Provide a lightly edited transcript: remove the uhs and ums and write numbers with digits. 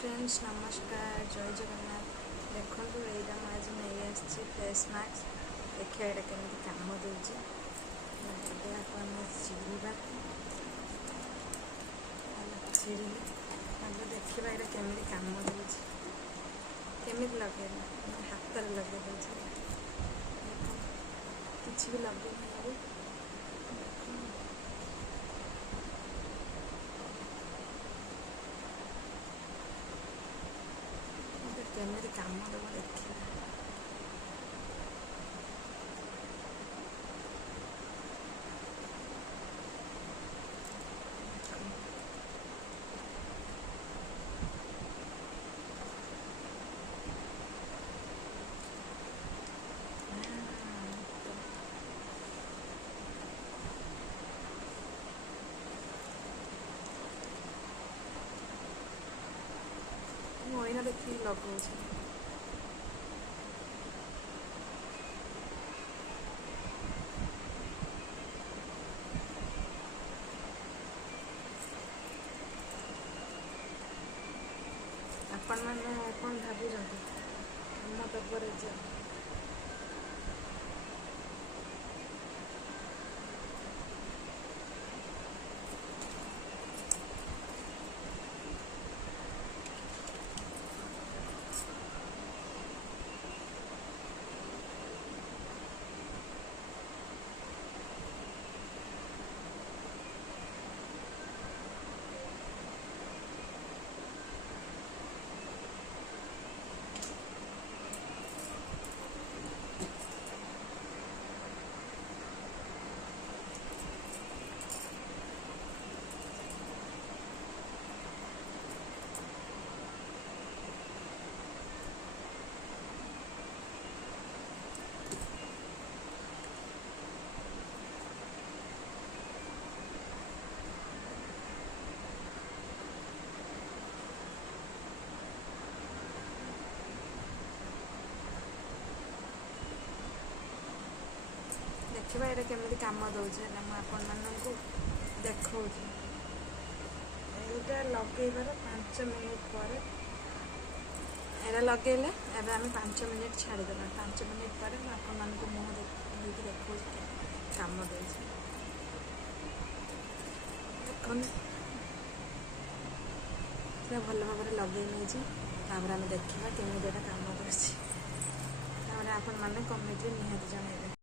Friends नमस्कार जय जगन्नाथ। देखो यहाँ मुझे नहीं आसी फेस मास्क देखिए यहाँ केमी कम दूसरी चिड़वा चिड़ी देखा यहाँ केमी कम दूसरी लगे हाथ में लगे किसी भी लगे केमी कम दब देखिए महीना देखिए लगौर आपण मैंने कौन भावी कम दबरे जा देखा यहाँ केमी कम दूसरे आपण मानू देखा यहाँ लगेबार 5 मिनट पर यहाँ लगेले एवं आम 5 मिनट छाड़ीदे 5 मिनट पर आपण मान मुँह देखा कम दूसरे देख भल भाव लगे नहीं आम देखा केमी कम दूसरी आपण मैंने कमेंट निहाती जन।